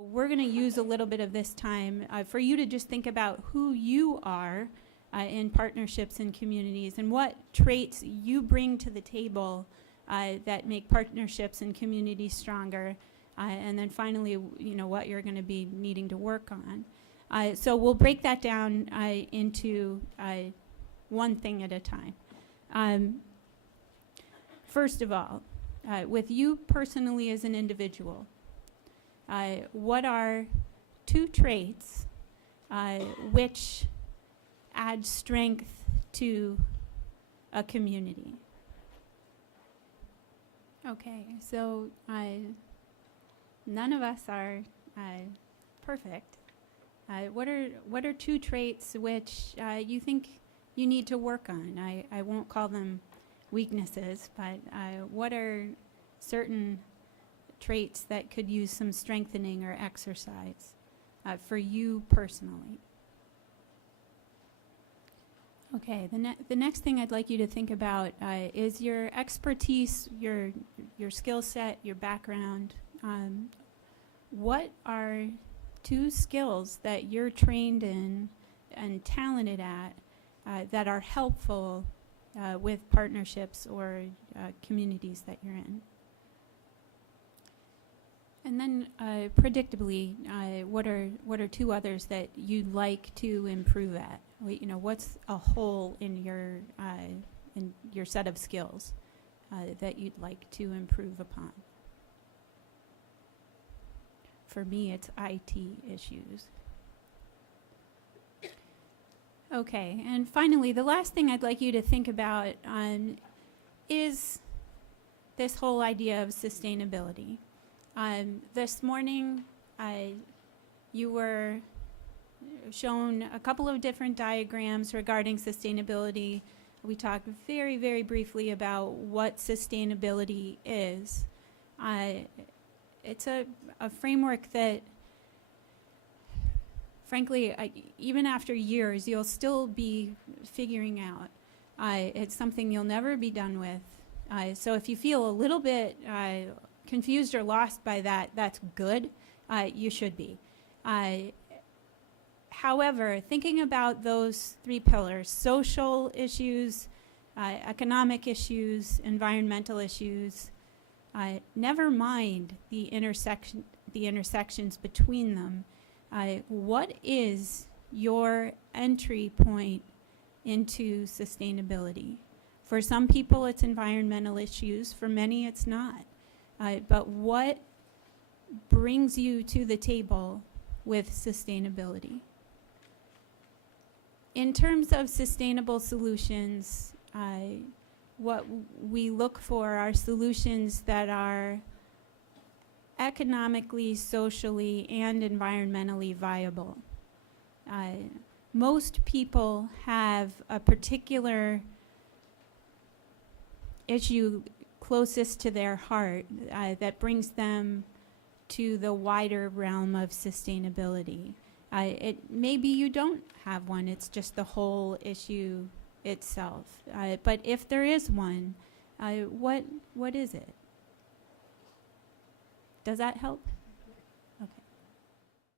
We're going to use a little bit of this time for you to just think about who you are in partnerships and communities and what traits you bring to the table that make partnerships and communities stronger. And then finally, what you're going to be needing to work on. So we'll break that down into one thing at a time. First of all, with you personally as an individual, what are two traits which add strength to a community? Okay, so none of us are perfect. What are two traits which you think you need to work on? I won't call them weaknesses, but what are certain traits that could use some strengthening or exercise for you personally? Okay, the next thing I'd like you to think about is your expertise, your skill set, your background. What are two skills that you're trained in and talented at that are helpful with partnerships or communities that you're in? And then, predictably, what are two others that you'd like to improve at? What's a hole in your set of skills that you'd like to improve upon? For me, it's IT issues. Okay, and finally, the last thing I'd like you to think about is this whole idea of sustainability. This morning, you were shown a couple of different diagrams regarding sustainability. We talked very, very briefly about what sustainability is. It's a framework that, frankly, even after years, you'll still be figuring out. It's something you'll never be done with. So if you feel a little bit confused or lost by that, that's good. You should be. However, thinking about those three pillars, social issues, economic issues, environmental issues, never mind the intersections between them, what is your entry point into sustainability? For some people, it's environmental issues. For many, it's not. But what brings you to the table with sustainability? In terms of sustainable solutions, what we look for are solutions that are economically, socially, and environmentally viable. Most people have a particular issue closest to their heart that brings them to the wider realm of sustainability. Maybe you don't have one, it's just the whole issue itself. But if there is one, what is it? Does that help?